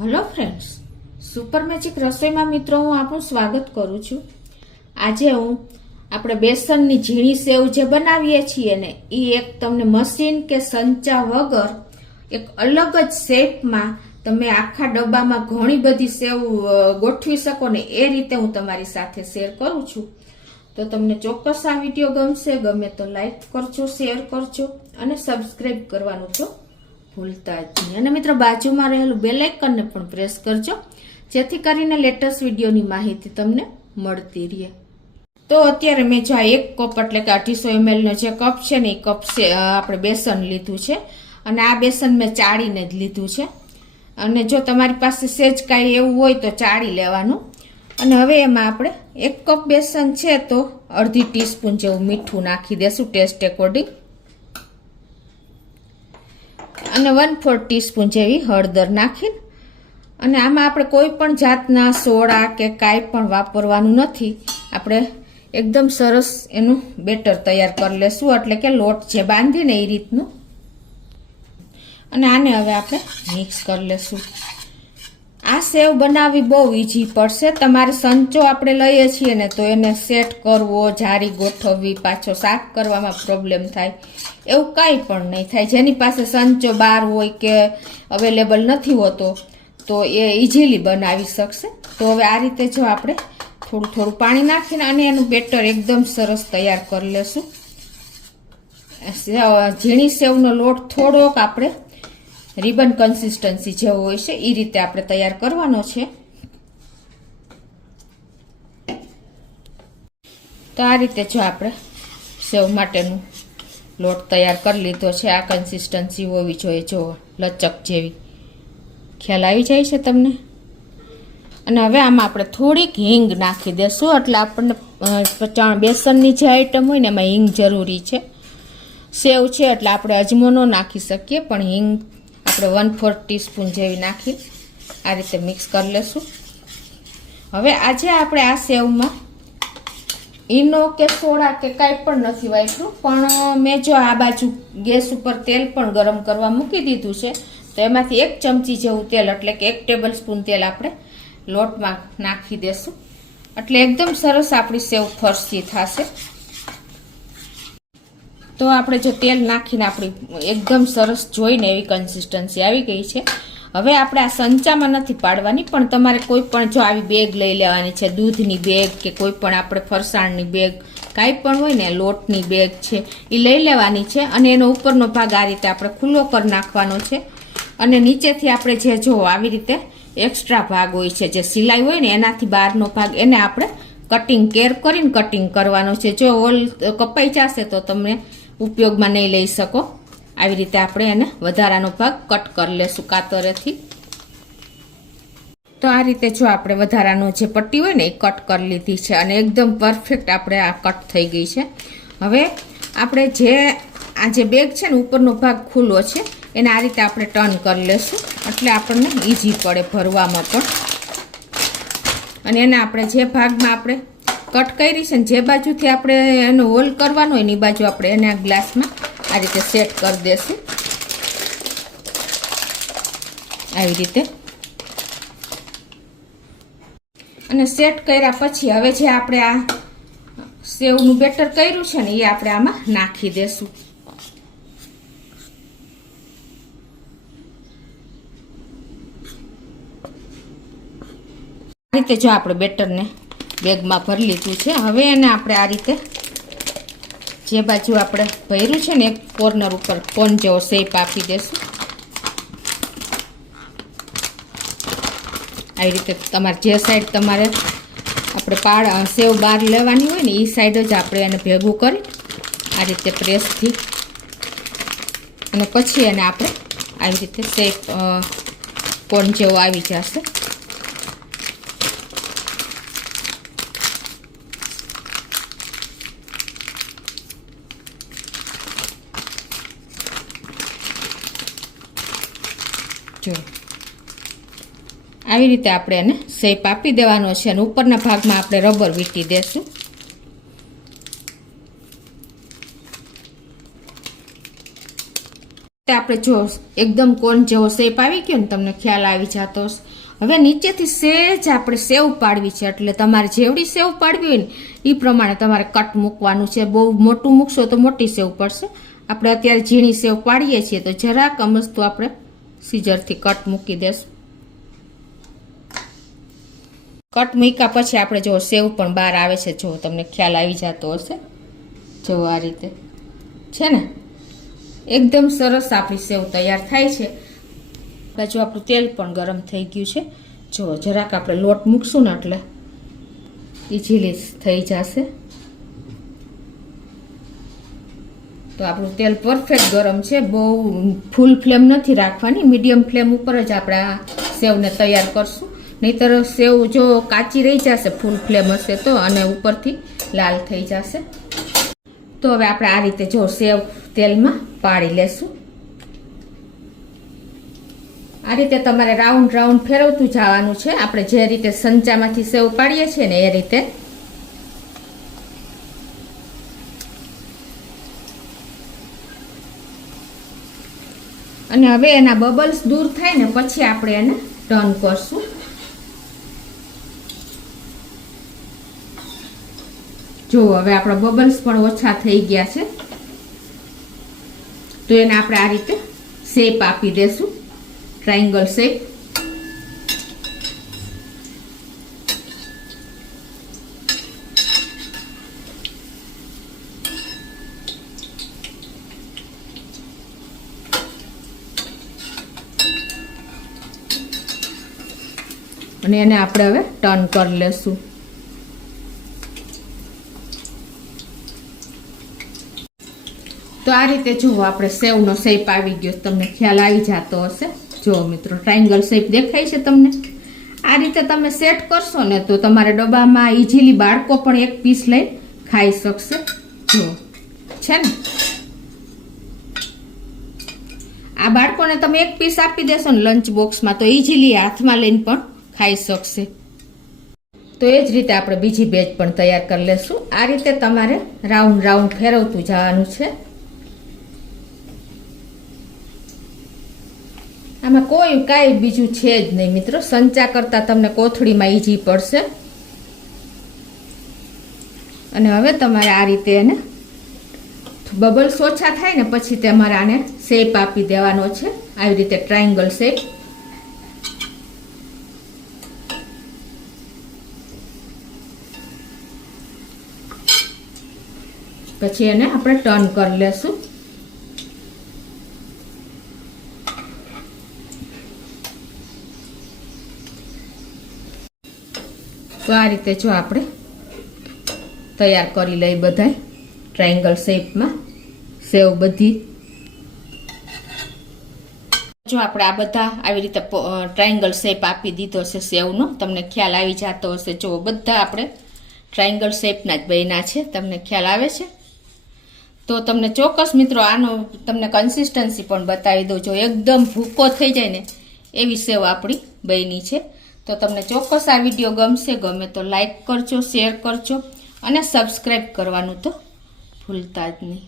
Hello friends, super magic રસોઈમાં મિત્રો હું આપનું સ્વાગત કરું છું। આજે હું આપણે બેસનની ઝીણી સેવ જે બનાવીએ છીએ ને એ એક તમને મશીન કે સંચા વગર એક અલગ જ શેપમાં તમે આખા ડબ્બામાં ઘણી બધી સેવ ગોઠવી શકો ને એ રીતે હું તમારી સાથે શેર કરું છું। તો તમને ચોક્કસ આ વિડીયો ગમશે, ગમે તો લાઈક કરજો, શેર કરજો અને સબસ્ક્રાઇબ કરવાનું તો ભૂલતા જ નહીં। અને મિત્રો બાજુમાં રહેલું બેલ આઇકનને પણ પ્રેસ કરજો જેથી કરીને લેટેસ્ટ વિડીયોની માહિતી તમને મળતી રહે। તો અત્યારે મેં જો આ 1 કપ એટલે કે 250 ml નો જે કપ છે ને એ કપ આપણે બેસન લીધું છે અને આ બેસન મેં ચાળીને જ લીધું છે। અને જો તમારી પાસે સેજ કાંઈ એવું હોય તો ચાળી લેવાનું। અને હવે એમાં આપણે 1 કપ બેસન છે તો અડધી ટીસ્પૂન જેવું મીઠું નાખી દેશું ટેસ્ટ એકોર્ડિંગ, અને 1/4 ટીસ્પૂન જેવી હળદર નાખીને અને આમાં આપણે કોઈ પણ જાતના સોડા કે કાંઈ પણ વાપરવાનું નથી। આપણે એકદમ સરસ એનું બેટર તૈયાર કરી લેશું, એટલે કે લોટ જે બાંધીને એ રીતનું। અને આને હવે આપણે મિક્સ કરી લેશું। આ સેવ બનાવવી બહુ ઈઝી પડશે। તમારે સંચો આપણે લઈએ છીએ ને તો એને સેટ કરવો, જારી ગોઠવવી, પાછો સાફ કરવામાં પ્રોબ્લેમ થાય, એવું કાંઈ પણ નહીં થાય। જેની પાસે સંચો બહાર હોય કે અવેલેબલ નથી હોતો તો એ ઇઝીલી બનાવી શકશે। તો હવે આ રીતે જો આપણે થોડું થોડું પાણી નાખીને અને એનું બેટર એકદમ સરસ તૈયાર કરી લેશું। ઝીણી સેવનો લોટ થોડોક આપણે રિબન કન્સિસ્ટન્સી જેવો હોય છે એ રીતે આપણે તૈયાર કરવાનો છે। તો આ રીતે જો આપણે સેવ માટેનું લોટ તૈયાર કરી લીધો છે। આ કન્સિસ્ટન્સી હોવી જોઈએ, જો લચક જેવી, ખ્યાલ આવી જાય છે તમને। અને હવે આમાં આપણે થોડીક હિંગ નાખી દેશું, એટલે આપણને બેસનની જે આઈટમ હોય ને એમાં હિંગ જરૂરી છે। સેવ છે એટલે આપણે અજમો ન નાખી શકીએ, પણ હિંગ આપણે 1/4 ટીસ્પૂન જેવી નાખી આ રીતે મિક્સ કરી લેશું। હવે આજે આપણે આ સેવમાં ઈનો કે સોડા કે કાંઈ પણ નથી વાપર્યું, પણ મેં જો આ બાજુ ગેસ ઉપર તેલ પણ ગરમ કરવા મૂકી દીધું છે તો એમાંથી 1 ચમચી જેવું તેલ એટલે કે 1 ટેબલ સ્પૂન તેલ આપણે લોટમાં નાખી દેશું, એટલે એકદમ સરસ આપણી સેવ ફરસી થશે। તો આપણે જો તેલ નાખીને આપણી એકદમ સરસ જોઈને એવી કન્સિસ્ટન્સી આવી ગઈ છે। હવે આપણે આ સંચામાં નથી પાડવાની, પણ તમારે કોઈ પણ જો આવી બેગ લઈ લેવાની છે, દૂધની બેગ કે કોઈ પણ આપણે ફરસાણની બેગ કાંઈ પણ હોય ને, લોટની બેગ છે એ લઈ લેવાની છે। અને એનો ઉપરનો ભાગ આ રીતે આપણે ખુલ્લો કરી નાખવાનો છે, અને નીચેથી આપણે જે જો આવી રીતે એક્સ્ટ્રા ભાગ હોય છે, જે સિલાઈ હોય ને એનાથી બહારનો ભાગ, એને આપણે કટિંગ કેર કરીને કટિંગ કરવાનો છે। જો ઓલ કપાઈ જશે તો તમે ઉપયોગમાં નહીં લઈ શકો। આવી રીતે આપણે એને વધારાનો ભાગ કટ કરી લેશું કાતરેથી। તો આ રીતે જો આપણે વધારાનો જે પટ્ટી હોય ને એ કટ કરી લીધી છે અને એકદમ પરફેક્ટ આપણે આ કટ થઈ ગઈ છે। હવે આપણે જે આ જે બેગ છે ને ઉપરનો ભાગ ખુલ્લો છે એને આ રીતે આપણે ટર્ન કરી લેશું, એટલે આપણને ઈઝી પડે ભરવામાં પણ। અને એને આપણે જે ભાગમાં આપણે કટ કરી છે ને જે બાજુથી આપણે એનો હોલ કરવાનો હોય ને એ બાજુ આપણે એને આ ગ્લાસમાં આ રીતે સેટ કરી દેશું, આવી રીતે। અને સેટ કર્યા પછી હવે જે આપણે આ સેવનું બેટર કર્યું છે ને એ આપણે આમાં નાખી દેશું। આ રીતે જો આપણે બેટરને બેગમાં ભરી લીધું છે। હવે એને આપણે આ રીતે જે બાજુ આપણે ભર્યું છે ને એક કોર્નર ઉપર કોન જેવો શેપ આપી દેશું। આવી રીતે તમારે જે સાઈડ તમારે આપણે સેવ બહાર લેવાની હોય ને એ સાઈડ જ આપણે એને ભેગું કરી આ રીતે પ્રેસથી, અને પછી એને આપણે આવી રીતે શેપ કોન જેવો આવી જશે। જો આવી રીતે આપણે એને શેપ આપી દેવાનો છે અને ઉપરના ભાગમાં આપણે રબર વીંટી દેશું। આપણે જો એકદમ કોન જેવો શેપ આવી ગયો ને તમને ખ્યાલ આવી જતો હશે. હવે નીચેથી સેજ આપણે સેવ પાડવી છે, એટલે તમારે જેવડી સેવ પાડવી હોય ને એ પ્રમાણે તમારે કટ મૂકવાનું છે. બહુ મોટું મૂકશો તો મોટી સેવ પડશે. આપણે અત્યારે ઝીણી સેવ પાડીએ છીએ તો જરાક અમસ્તું આપણે સીઝરથી કટ મૂકી દેશું. કટ મૂક્યા પછી આપણે જો સેવ પણ બહાર આવે છે, જો તમને ખ્યાલ આવી જતો હશે. જો આ રીતે છે ને એકદમ સરસ આપણી સેવ તૈયાર થાય છે. બાજુ આપણું તેલ પણ ગરમ થઈ ગયું છે. જો જરાક આપણે લોટ મૂકશું ને એટલે ઇઝીલી થઈ જશે. તો આપણું તેલ પરફેક્ટ ગરમ છે. બહુ ફૂલ ફ્લેમ નથી રાખવાની, મીડિયમ ફ્લેમ ઉપર જ આપણે આ સેવને તૈયાર કરશું. નહીંતર સેવ જો કાચી રહી જશે ફૂલ ફ્લેમ હશે તો, અને ઉપરથી લાલ થઈ જશે. તો હવે આપણે આ રીતે જો સેવ તેલમાં પાડી લેશું. આ રીતે તમારે રાઉન્ડ રાઉન્ડ ફેરવતું જવાનું છે. આપણે જે રીતે સંચામાંથી સેવ પાડીએ છીએ ને એ રીતે. અને હવે એના બબલ્સ દૂર થાય ને પછી આપણે એને ટર્ન કરશું. જો હવે આપણા બબલ્સ પણ ઓછા થઈ ગયા છે, તો એને આપણે આ રીતે શેપ આપી દેશું, ટ્રાયંગલ શેપ. અને એને આપણે હવે ટર્ન કરી લેશું. તો આ રીતે જુઓ આપણે સેવનો શેપ આવી ગયો, તમને ખ્યાલ આવી જતો હશે. જો મિત્રો ટ્રાયંગલ શેપ દેખાય છે તમને. આ રીતે તમે સેટ કરશો ને તો તમારે ડબ્બામાં ઇઝીલી બાળકો પણ એક પીસ લઈ ખાઈ શકશે. જો છે ને આ બાળકોને તમે એક પીસ આપી દેશો ને લંચ બોક્સમાં તો ઇઝીલી હાથમાં લઈને પણ ખાઈ શકશે. તો એ જ રીતે આપણે બીજી બેચ પણ તૈયાર કરી લેશું. આ રીતે તમારે રાઉન્ડ રાઉન્ડ ફેરવતું જવાનું છે. આમાં કોઈ કાંઈ બીજું છે જ નહીં મિત્રો. સંચા કરતાં તમને કોથળીમાં ઈઝી પડશે. અને હવે તમારે આ રીતે એને બબલ્સ ઓછા થાય ને પછી તમારે આને શેપ આપી દેવાનો છે, આવી રીતે ટ્રાયંગલ શેપ. પછી એને આપણે ટર્ન કરી લેશું. તો આ રીતે જો આપણે તૈયાર કરી લઈ બધાય ટ્રાયંગલ શેપમાં સેવ બધી. જો આપણે આ બધા આવી રીતે ટ્રાયંગલ શેપ આપી દીધો છે સેવનો, તમને ખ્યાલ આવી જતો હશે. જો બધા આપણે ટ્રાયંગલ શેપના જ બન્યા છે, તમને ખ્યાલ આવે છે. તો તમને ચોક્કસ મિત્રો આનો તમને કન્સિસ્ટન્સી પણ બતાવી દઉં. જો એકદમ ભૂકો થઈ જાય ને એવી સેવ આપણી બની છે. તો તમને ચોક્કસ આ વિડીયો ગમશે. ગમે તો લાઈક કરજો, શેર કરજો અને સબસ્ક્રાઈબ કરવાનું તો ભૂલતા જ નહીં.